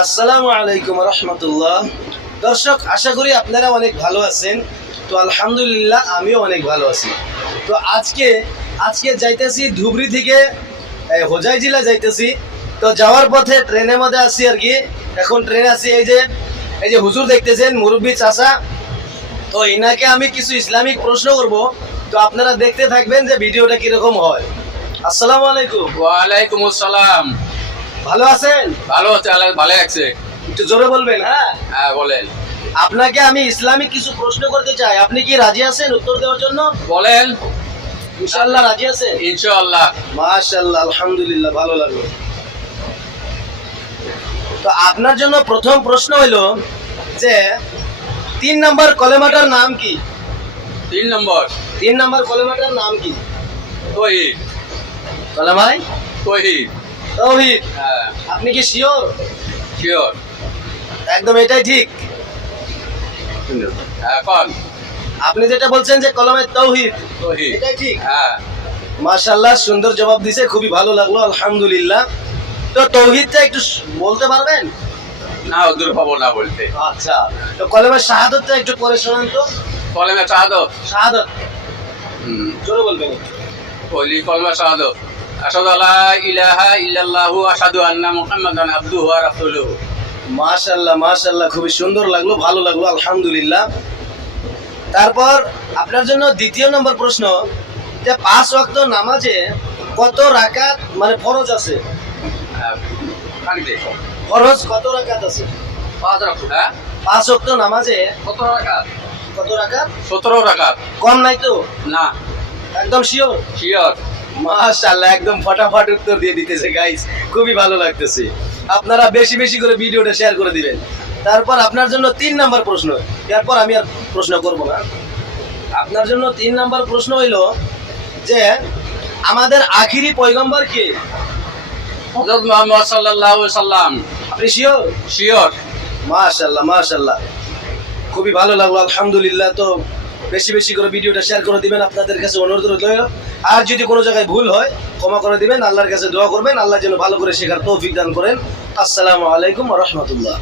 আসসালামু আলাইকুম রহমতুল্লাহ। দর্শক, আশা করি আপনারা অনেক ভালো আছেন। তো আলহামদুলিল্লাহ আমিও অনেক ভালো আছি। তো আজকে যাইতেছি ধুবড়ি থেকে হোজাই জেলা যাইতেছি। তো যাওয়ার পথে ট্রেনের মধ্যে আছি আর কি। এখন ট্রেনে আছি, এই যে হুজুর দেখতেছেন, মুরব্বী চাচা। তো ইনাকে আমি কিছু ইসলামিক প্রশ্ন করব। তো আপনারা দেখতে থাকবেন যে ভিডিওটা কিরকম হয়। আসসালামু আলাইকুম। ওয়ালাইকুম আসসালাম। ভালো আছেন? ভালো আছে, আল্লাহ ভালো আছে। একটু জোরে বলবেন। হ্যাঁ হ্যাঁ বলেন। আপনাকে আমি ইসলামিক কিছু প্রশ্ন করতে চাই, আপনি কি রাজি আছেন উত্তর দেওয়ার জন্য? বলেন। ইনশাআল্লাহ রাজি আছেন? ইনশাআল্লাহ। মাশাআল্লাহ, আলহামদুলিল্লাহ, ভালো লাগলো। তো আপনার জন্য প্রথম প্রশ্ন হইল যে 3 নম্বর কলেমাটার নাম কি? 3 নম্বর 3 নম্বর কলেমাটার নাম কি? তৌহিদ। কলেমায় তৌহিদ। তাওহীদ। হ্যাঁ আপনি কি শিওর? শিওর। একদম এটাই ঠিক। এখন আপনি যেটা বলছেন যে কলেমায় তাওহীদ, তৌহিদ। এটাই ঠিক। হ্যাঁ মাশাআল্লাহ, সুন্দর জবাব দিছে, খুবই ভালো লাগলো, আলহামদুলিল্লাহ। তো তাওহীদটা একটু বলতে পারবেন? না ওদের পাবো না বলতে। আচ্ছা, তো কলেমার শাহাদাতটা একটু পড়ে শোনান তো। কলমে শাহাদত। শাহাদাত জোরে বলবেন। কলি কলমে শাহাদত। আশহাদু আল্লা ইলাহা ইল্লাল্লাহু আশহাদু আন্না মুহাম্মাদান আবদুহু ওয়া রাসূলুহু। মাশাআল্লাহ মাশাআল্লাহ, খুবই সুন্দর লাগলো, ভালো লাগলো, আলহামদুলিল্লাহ। তারপর আপনার জন্য দ্বিতীয় নম্বর প্রশ্ন, যে 5 ওয়াক্ত নামাজে কত রাকাত মানে ফরজ আছে? খালি দেখো ফরজ কত রাকাত আছে? 5 রাকাত। হ্যাঁ 5 ওয়াক্ত নামাজে কত রাকাত? কত রাকাত? 17 রাকাত। কম নাই তো? না একদম শিওর? শিওর। মাশাআল্লাহ, একদম ফটাফট উত্তর দিয়ে দিতেছে গাইস, খুবই ভালো লাগতেছে। আপনারা বেশি বেশি করে ভিডিওটা শেয়ার করে দিবেন। তারপর আপনার জন্য 3 নাম্বার প্রশ্ন, এরপর আমি আর প্রশ্ন করব না। আপনার জন্য 3 নাম্বার প্রশ্ন হইল যে আমাদের আখিরি পয়গম্বর কে? হযরত মুহাম্মদ সাল্লাল্লাহু আলাইহি সাল্লাম। আপনি শিওর? শিওর। মাশাআল্লাহ মাশাআল্লাহ, খুবই ভালো লাগলো, আলহামদুলিল্লাহ। তো বেশি বেশি করে ভিডিওটা শেয়ার করে দিবেন, আপনাদের কাছে অনুরোধ রইল। আর যদি কোনো জায়গায় ভুল হয় ক্ষমা করে দিবেন, আল্লাহর কাছে দোয়া করবেন, আল্লাহ যেন ভালো করে শেখার তৌফিক দান করেন। আসসালামু আলাইকুম ওয়া রাহমাতুল্লাহ।